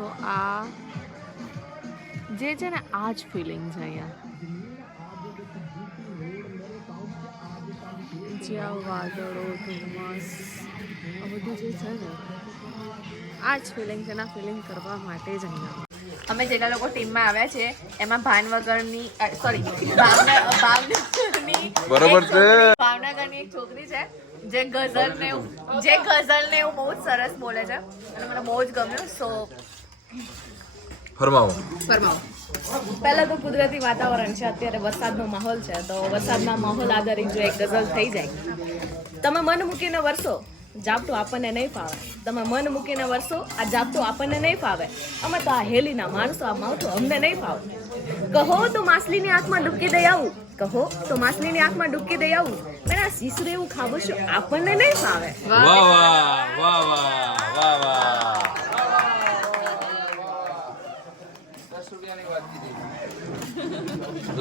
સો આ જે છે ને આ જ ફિલિંગ છે અહીંયા, જ્યાં વાદળો ધુમ્મસ આ બધું જે છે ને આ જ ફિલિંગ છે ને, આ ફિલિંગ કરવા માટે જ અહીંયા અમે જેટલા લોકો ટીમમાં આવ્યા છે એમાં ભાવનગરની બરોબર છે, ભાવનગરની એક છોકરી છે જે ગઝલને એવું બહુ જ સરસ બોલે છે અને મને બહુ જ ગમ્યું. સો ફરમાવો. પહેલા તો કુદરતી વાતાવરણ છે, અત્યારે વરસાદનો માહોલ છે, તો વરસાદના માહોલ આધારિત જો એક ગઝલ થઈ જાય. તમે મન મૂકીને વરસો, જાપટું આપણને નહીં ફાવે. તમે મન મૂકીને વરસો, આ જાપટું આપણને નહીં ફાવે. અમે તો આ હેલીના માણસો, આ માવઠું અમને નહીં ફાવે. કહો તો માછલીની આંખમાં ડૂબકી દઈ આવું, કહો તો માછલીની આંખમાં ડૂબકી દઈ આવું, પણ આ શીસરું એવું ખાવું છું આપણને નહીં ફાવે. વાહ વાહ વાહ વાહ વાહ વાહ.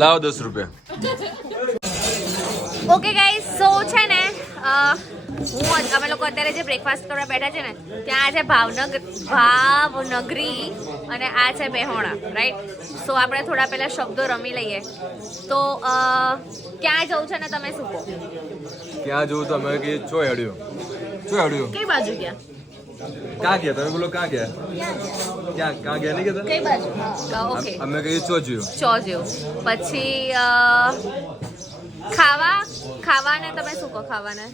લાવો 10 રૂપિયા. ઓકે ગાઈસ, સો છે ને અમે લોકો અત્યારે જે બ્રેકફાસ્ટ કરવા બેઠા છે ને ત્યાં છે ભાવનગરી અને આ છે બેહોણા, રાઈટ? સો આપણે થોડા પહેલા શબ્દો રમી લઈએ. તો ક્યાં જવું છે ને તમે શું કહો? ક્યાં જવું તો અમે કહીએ છો હેડ્યો. કઈ બાજુ ગયા? ક્યાં ગયા તમે બોલો? ક્યાં ગયા? ક્યાં ગયા નહીં કહેતા? કઈ બાજુ? ઓકે, અમે કહીએ ચો જ્યો. પછી ખાવાને તમે શું કહો? ખાવાને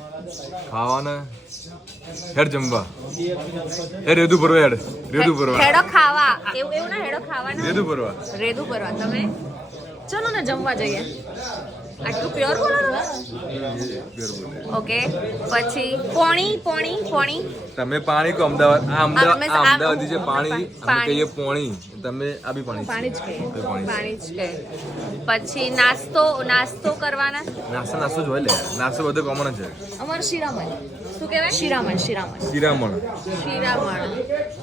હેડ જમવા. રેદુ ભરવા. હેડો ખાવા, એવું ના હેડો ખાવાના, રેદુ ભરવા. તમે ચલો ને જમવા જઈએ. આટલું પ્યોર બોલો. ઓકે, પછી પોણી. તમે પાણી કો અમદાવાદ છે પાણી, અમે કહીએ પોણી. તમે આ બી પાણી જ કહે. પછી નાસ્તો કરવાના. નાસ્તો જ હોય લે. નાસ્તો બધો કોમન છે. અમાર શિરામણ. શું કહેવાય? શિરામણ.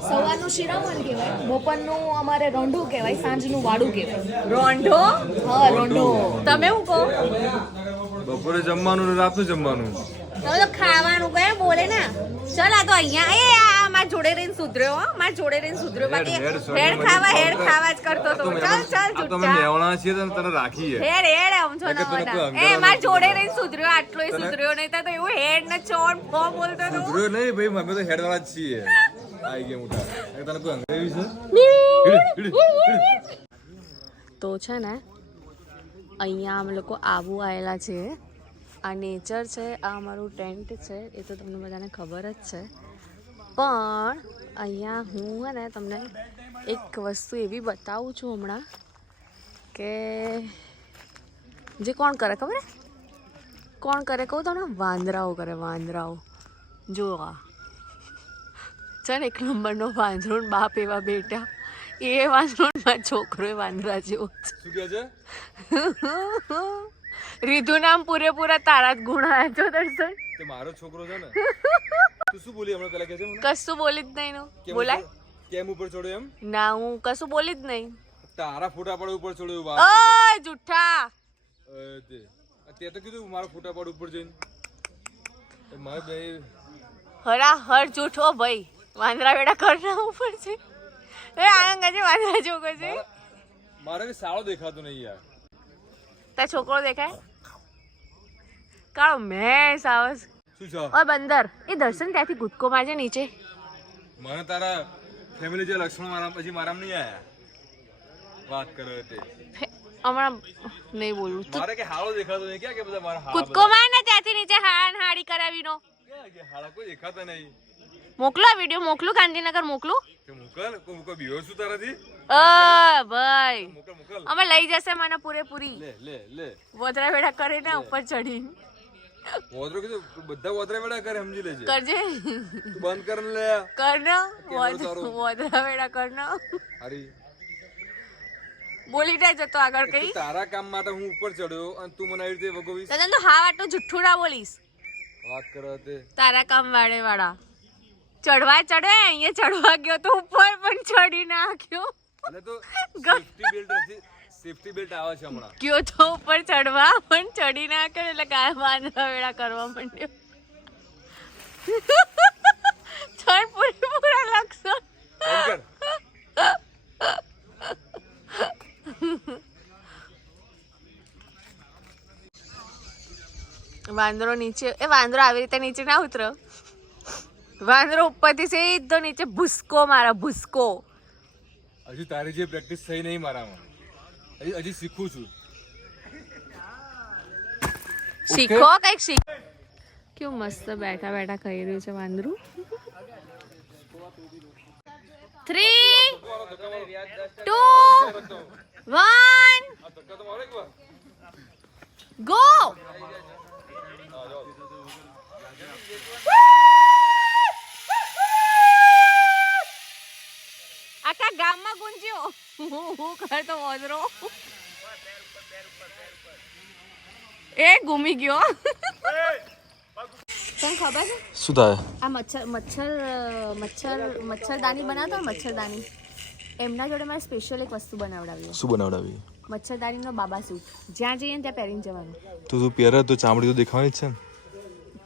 સવારનું શિરામણ કહેવાય, બપોરનું અમારે રોંઢું કહેવાય, સાંજનું વાડું કહેવાય. રોંઢો? હા, રોંઢો. તમે શું કહો? બપોરે જમવાનું ને રાતનું જમવાનું. તમે તો ખાવાનું કયા બોલે ને. ચાલ, આ તો અહીંયા મારા જોડે રહીને સુધર્યો. બાકી હેડ ખાવા જ કરતો હતો. ચાલ તમે લેવાના છીએ તો તને રાખીએ. હેડ આમ છો ના મારા જોડે રહીને સુધર્યો, આટલોય સુધર્યો નહીં તો એવું હેડ ને ચોર બહુ બોલતો હતો. સુધર્યો નહીં ભાઈ, અમે તો હેડ વાળા જ છીએ. આઈ ગયા મોટા. તને કોઈ અંગ્રેજી છે? તો છે ને અહીંયા અમે લોકો આવેલા છે. આ નેચર છે, આ અમારું ટેન્ટ છે, એ તો તમને બધાને ખબર જ છે. પણ અહીંયા હું ને તમને એક વસ્તુ એવી બતાવું છું હમણાં કે જે કોણ કરે ખબર? કોણ કરે કહું તમને? વાંદરાઓ કરે. જો આ છે ને એક નંબરનો વાંદરો, બાપ એવા બેટા. એ વાંદરો છોકરો એ વાંદરા જેવો છે. રીધુ નામ પૂરેપૂરા તારા જ ગુણ છો દર્શન. તે મારો છોકરો છે ને. તું શું બોલી હમણાં પેલા કે છે મને? કશું બોલી જ નહીં. બોલાય કેમ ઉપર ચડ્યો એમ? ના, હું કશું બોલી જ નહીં. તારા ફોટા પાડ ઉપર ચડ્યો. ઓય જુઠ્ઠા. તે તો કીધું મારા ફોટા પાડ ઉપર જઈને. મારે ભાઈ હર જૂઠો ભાઈ. વાંદરા બેડા કરના ઉપર છે. આંગા છે વાંદરા જોકો છે. મારે કે સાળો દેખાતો નહીં યાર. તાર છોકરો દેખાય? કાળો મેસ આવે. શું છે? ઓય બંદર, એ દર્શન ત્યાંથી કૂદકો મારજે નીચે. મને તારા ફેમિલી જે લક્ષણ મારા પછી મારામ નહીં આયા. વાત કરે તે હમણાં નહીં બોલું. મારે કે હાળો દેખાતો નહીં. ક્યાં કે બધા મારા હાળા કૂદકો માર ને ત્યાંથી નીચે હાડી કરાવીનો. ક્યાં કે હાળા કોઈ દેખાતા નહીં. મોકલો વિડિયો, મોકલું ગાંધીનગર મોકલું. તે મોકલ કોઈ બીવો શું તારાથી? ભાઈ મોકલ. અમે લઈ જશે મને પૂરેપૂરી. લે વોદરા વેડા કરીને ઉપર ચડીને. વોદરો કીધું બધા વોદરા વેડા કરે, સમજી લેજે. કરજે. તું બંધ કર લે. વોદરા વેડા કરનો. હરી બોલી જાય જતો આગળ કઈ. તારા કામ માટે હું ઉપર ચડ્યો અને તું મને આવી રીતે વગોવીશ. તને તો હા વાટું જુઠ્ઠું ના બોલીશ. વાત કરે તે તારા કામ વાળા ચડવા ચડે, અહીંયા ચડવા ગયો તો ઉપર પણ ચડી નાખ્યો. એટલે તો સેફટી બેલ્ટ આવે છે હમણાં. ગયો તો ઉપર ચડવા પણ ચડી નાખ્યો એટલે કાય વાંદરા વેડા કરવા માંડ્યો. ચડ પૂરા લક્ષણ. વાંદરો નીચે વાંદરો આવી રીતે નીચે ના ઉતરો. વાંદરો ઉપરથી સીધો નીચે ભૂસકો મારા ભૂસકો. હજી તારી જે પ્રેક્ટિસ થઈ નહીં મારામાં. હજી શીખું છું. શીખો કઈક શીખ. કેવું મસ્ત બેઠા બેઠા ખાઈ રહ્યું છે વાંદરું. 3 2 1 ગો. આખા ગામમાં ગુંજ્યો હું કરતો વાંદરો. એ ઘૂમી ગયો. તને ખબર છે શું થાય? આ મચ્છરદાની બનાવતો હોય મચ્છરદાની એમના જોડે મારે સ્પેશિયલ એક વસ્તુ બનાવડાવી. શું બનાવડાવી? મચ્છરદાનીનો બાબા સૂટ. જ્યાં જઈએ ને ત્યાં પહેરીને જવાનું. તું પહેરે તો ચામડી તો દેખાવાની જ છે ને.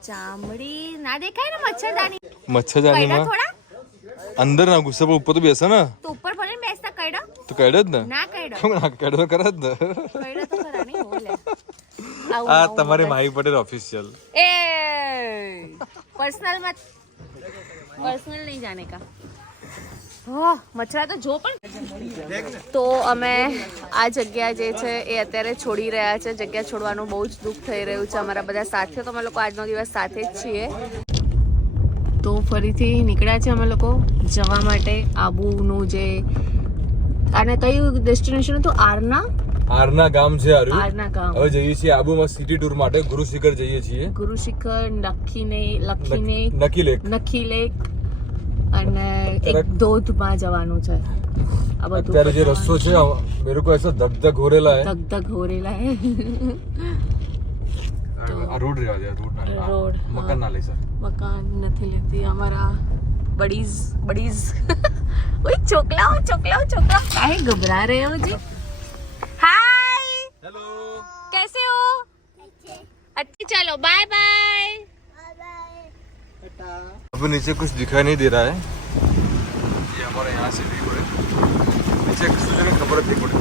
ચામડી ના દેખાય ને મચ્છરદાની. મચ્છરદાનીમાં થોડા અંદર ના ઘુસે પણ ઉપર તો બેસે ને. તો ઉપર પર ને બેસતા કઈડા તો કઈડે જ ને. ના કઈડા કેમ ના કઈડો તો કરે જ ને. કઈડા તો ખરા નહીં હોલે. આ તમારી માહી પટેલ ઓફિશિયલ. ए पर्सनल मत पर्सनल नहीं जाने का. મચ્છરા તો જો પણ. તો અમે આ જગ્યા જે છે એ અત્યારે છોડી રહ્યા છે. જગ્યા છોડવાનું બહુ જ દુઃખ થઈ રહ્યું છે અમારા બધા સાથીઓ. તો અમે લોકો આજનો દિવસ સાથે જ છીએ. તો ફરીથી નીકળ્યા છે અમે લોકો જવા માટે આબુનું જે આને કયું ડેસ્ટિનેશન હતું? આરના ગામ છે. આરના ગામ. હવે જઈએ છીએ આબુમાં સિટી ટૂર માટે. ગુરુ શિખર જઈએ છીએ. ગુરુ શિખર, નખી લેક અને એક ધોધમાં જવાનું છે. આ બધું અત્યારે જે રસ્તો છે મેરે કો એસા ધક હો રહેલા હે. ધક હો રહેલા હે. આ રોડ રહ્યા છે. રોડ મકાન ના લઈ સર. મકાન નથી લેતી અમારા બડીઝ. ઓય ચોકલાઓ કાहे घबरा रहे हो जी? हाय हेलो, कैसे हो? अच्छी. चलो बाय बाय. अब नीचे कुछ दिखाई नहीं दे रहा है. ये हमारे यहाँ से व्यू है. नीचे किसी खबर नहीं पड़ती.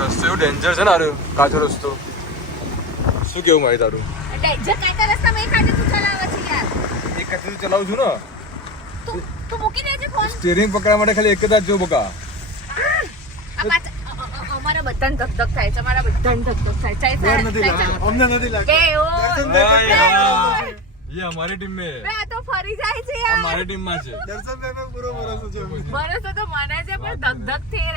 રસ્તો એવો ડેન્જર છે ને. આરે કાચો રસ્તો. શું કેવું મારી તારું? ડેન્જર કાચા રસ્તામાં એક કાચે તું ચલાવે છે યાર. એક કાચે ચલાવું છું ને. તું મૂકી દેજે ફોન. સ્ટીયરિંગ પકડવા માટે ખાલી એક જ હાથ જો બકા. અમારા બધાને ધક થાય છે. અમારા બધાને ધક થાય છે. અમને નથી લાગતું. કે ઓ ये हमारी टीम में है. બે આ તો ફરી જાય છે યાર. हमारी टीम में છે. દર્શનભાઈ પર પૂરો ભરોસો છે. ભરોસો તો મને છે પણ ધક થઈ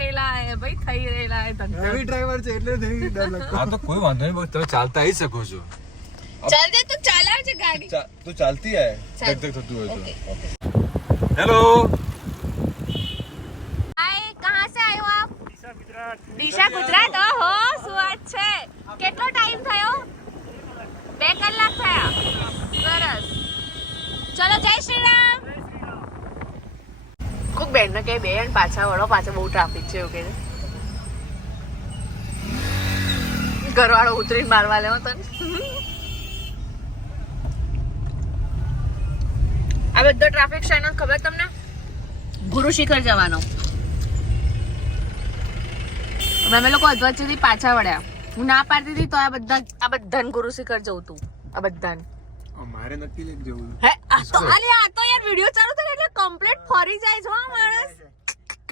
રહેલા હે ભાઈ. થઈ રહેલા હે ધક. હેવી ડ્રાઈવર છે એટલે નહીં ડર લાગતો. હા તો કોઈ વાંધો નહીં. તમે ચાલતા આવી શકો છો. ચાલ દે તું ચલાવ છે ગાડી. તો ચાલતી હે. ચાલ. ધક થતું હોય ओके તો. ओके. હેલો. हाय कहां से आए हो आप? दिशा गुजरात. ओहो શું વાત છે. કેટલો ટાઈમ થયો? 2 કલાક થયા. સરસ. ચલો જય શ્રી રામ. કોક બેન ને કે બેન પાછા વળો. પાછા બહુ ટ્રાફિક છે એવું કે ઘરવાળો ઉતરીને મારવા લેવો તને. આ બધો ટ્રાફિક છે ને ખબર તમને? ગુરુ શિખર જવાનો. અમે લોકો અધવચ્ચે સુધી પાછા વળ્યા. હું ના પાડતી હતી તો આ બધાને ગુરુ શિખર જવું તું. આ બધાને મારે નક્કી લેક જવું. હે આ તો યાર વિડિયો ચાલુ થાય એટલે કમ્પ્લીટ ફરી જાય છે હા માણસ.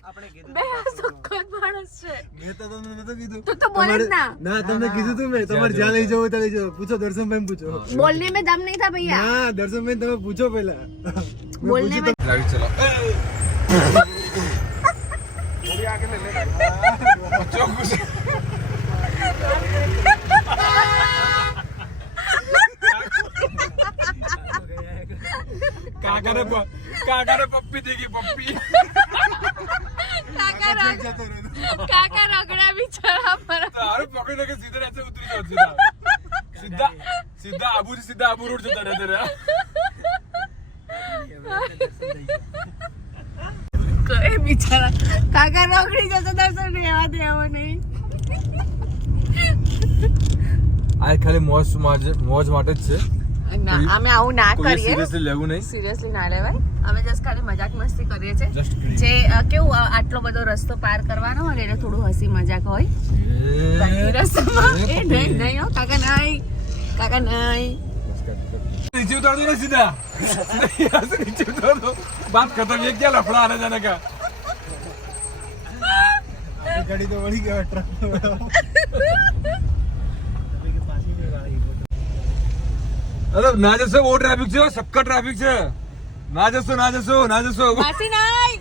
આપણે કીધું બે સખત માણસ છે. મેં તો તમને નતો કીધું. તું તો બોલે જ ના. ના તમને કીધું તું મેં. તમારે જ્યાં લઈ જવું ત્યાં લઈ જાઓ. પૂછો દર્શનભાઈ પૂછો. બોલને में दम नहीं था भैया. ના દર્શનભાઈ તમે પૂછો પહેલા. बोलने में ગાડી ચલા. થોડી આગે લે લે. ચોકુસ. કાકાને પપ્પી દેગી પપ્પી. કાકા રગડા બિચારા પર. તારું પકડીને કે સીધા રહેશે ઉતરી જાવ સીધા આબુ રોડ જતા રહેતા રહ્યા. કરે બિચારા કાકા રગડી જતો દર્શન રહેવા દેવો નહીં. આ ખાલી મોજ માટે જ છે. ના અમે આવું ના કરીએ. સિરિયસલી લેવું નહીં. સિરિયસલી ના લેવાય. અમે જસ્ટ ખાલી મજાક મસ્તી કરીએ છીએ. Just kidding. જે કેવું આટલો બધો રસ્તો પાર કરવાનો હોય એટલે થોડું હસી મજાક હોય. બાકી રસ્તામાં એ નહીં હો કાકા નહીં. કાકા નહીં. नीचे उतार दो ना सीधा सीधा यहाँ से नीचे उतार दो बात खत्म ये क्या लफड़ा आने जाने का ગાડી તો વળી ગયો ટ્રક અરે ના જશો બહુ ટ્રાફિક છે સખત ટ્રાફિક છે ના જશો માસી નહીં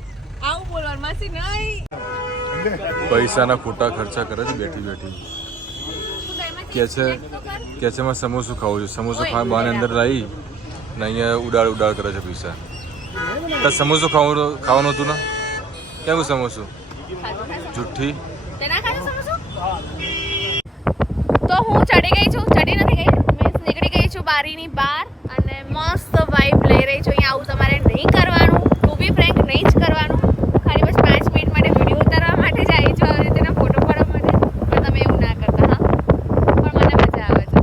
આવું બોલવાનું માસી નહીં. પૈસાના ખોટા ખર્ચા કરે છે બેઠી બેઠી કે છે મેં સમોસું ખાવું છું સમોસું ખાવા બહાને અંદર લાવી ને અહીંયા ઉડાડ કરે છે પૈસા તાર સમોસું ખાવાનું હતું ને કેવું સમોસું જુઠ્ઠી તો હું ચડી નથી ગઈ મીન્સ નીકળી ગઈ છું બારીની બહાર અને મસ્ત વાઇબ લઈ રહી છું. અહીંયા આવું તમારે નહીં કરવાનું, ટુ બી ફ્રેન્ક નહીં જ કરવાનું. ખાલી બસ 5 મિનિટ માટે વિડીયો ઉતારવા માટે જ આવી છો આવી રીતના ફોટો પાડવા માટે, પણ તમે એવું ના કરતા હા. પણ મને મજા આવે છે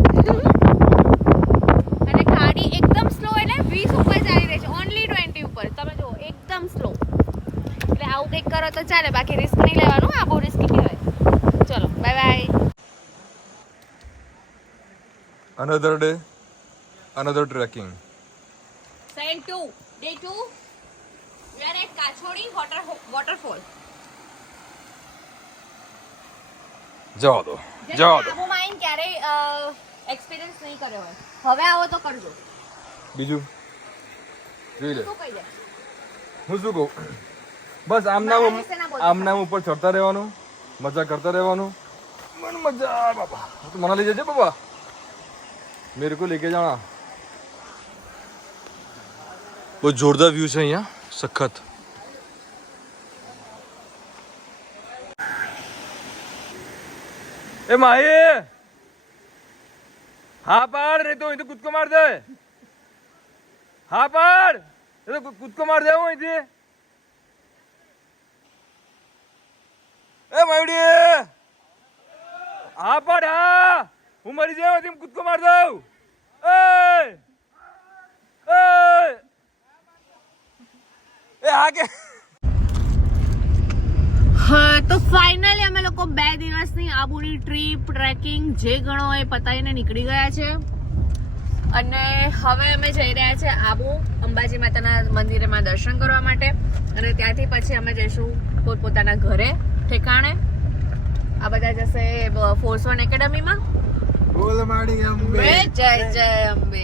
અને ગાડી એકદમ સ્લો એટલે 20 ઉપર ચાલી રહી છે, ઓનલી 20 ઉપર. તમે જુઓ એકદમ સ્લો. એટલે આવું કંઈક કરો તો ચાલે, બાકી રિસ્ક નહીં લેવાનું. આ બહુ રિસ્કી કહેવાય. ચલો bye bye. another day another trekking Second 2, day 2, we are at Kachodi waterfall. જવા દો આબુ માઈન ક્યારેય એક્સપિરિયન્સ નહીં કર્યો હોય, હવે આવો તો કરજો. બીજું જોઈ લે શું કહી દે? હું શું કહું બસ આમનામ ઉપર ચડતા રહેવાનું, મજા કરતા રહેવાનું. મને મજા બાબા તું મને લઈ જજે બાબા, मेरे को लेके जाना. वो जोरदार व्यू है यहाँ सखत. ए माही हाँ पार नहीं तो वहीं तो खुद को मार दे. हाँ पार नहीं तो खुद को मार दे वहीं थी. ए मावड़ी हाँ पार हाँ હું મરી જાવ તેમ કૂદકો માર દઉં. એ હા કે હા તો ફાઇનલી અમે લોકો 2 દિવસની આબુની ટ્રીપ ટ્રેકિંગ જે ગણો એ પતાવીને નીકળી ગયા છે અને હવે અમે જઈ રહ્યા છે આબુ અંબાજી માતાના મંદિરમાં દર્શન કરવા માટે અને ત્યાંથી પછી અમે જઈશું પોતપોતાના ઘરે ઠેકાણે. આ બધા જશે ફોર્સ 1 એકેડમીમાં. બોલ માડી અંબે જય અંબે.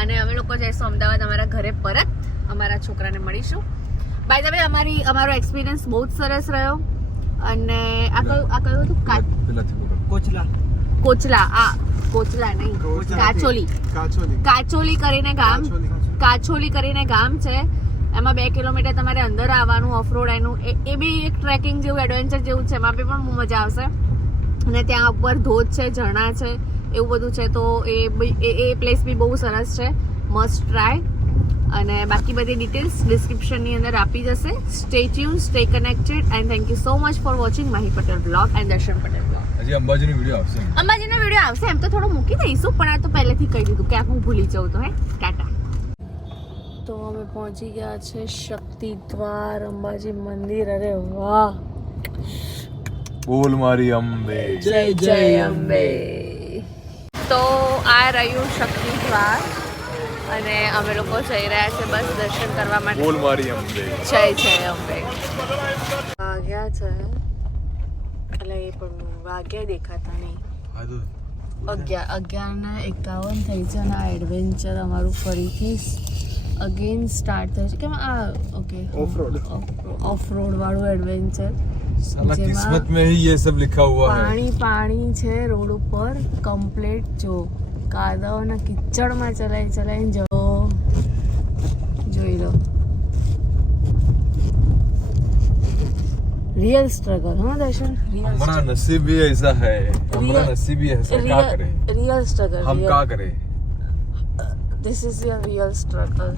અને અમે લોકો જઈશું અમદાવાદ અમારા ઘરે પરત, અમારા છોકરાને મળીશું. બાય ધ વે અમારો એક્સપિરિયન્સ બહુ જ સરસ રહ્યો. અને આ કયું હતું કોચલા નહીં કાચોલી કરીને ગામ છે. એમાં 2 કિલોમીટર તમારે અંદર આવવાનું ઓફરોડ એનું એ બી એક ટ્રેકિંગ જેવું એડવેન્ચર જેવું છે. એમાં બી પણ બહુ મજા આવશે અને ત્યાં ઉપર ધોધ છે, ઝરણા છે, એવું બધું છે. તો એ પ્લેસ બી બહુ સરસ છે, મસ્ટ ટ્રાય. અને બાકી બધી ડિટેલ્સ ડિસ્ક્રિપ્શનની અંદર આપી જશે. Stay tune, stay connected and thank you so much for watching Mahi Patel blog and દર્શન પટેલ બ્લોગ. હજી અંબાજીનો વિડિયો આવશે. અંબાજીનો વિડીયો આવશે, એમ તો થોડો મૂકી દઈશું પણ આ તો પહેલેથી કહી દીધું ક્યાંક હું ભૂલી જાઉં તો. ટાટા. તો અમે પહોંચી ગયા છે શક્તિ દ્વાર અંબાજી મંદિર. અરે વાહ, બોલ મારી અંબે જય અંબે. તો આ રહ્યું શક્તિ દ્વાર અને અમે લોકો જઈ રહ્યા છે બસ દર્શન કરવા માટે. બોલ મારી અંબે જય અંબે. વાગ્યા છે એટલે એ પણ વાગ્યા દેખાતા નહીં. 11:51 થઈ છે અને આ એડવેન્ચર અમારું ફરીથી અગેન સ્ટાર્ટ થયું છે. કેમ આ ઓકે ઓફ રોડ વાળું એડવેન્ચર. साला किस्मत में ही ये सब लिखा हुआ है. પાણી છે રોડ ઉપર કમ્પ્લીટ. જો કાદવના કિચડમાં ચલાઈને જવો, જોઈ લો. Real struggle. हाँ दर्शन, हमारा नसीब भी ऐसा है, हमारा नसीब भी ऐसा. क्या करे रियल स्ट्रगल. हम क्या करे. This is your real struggle.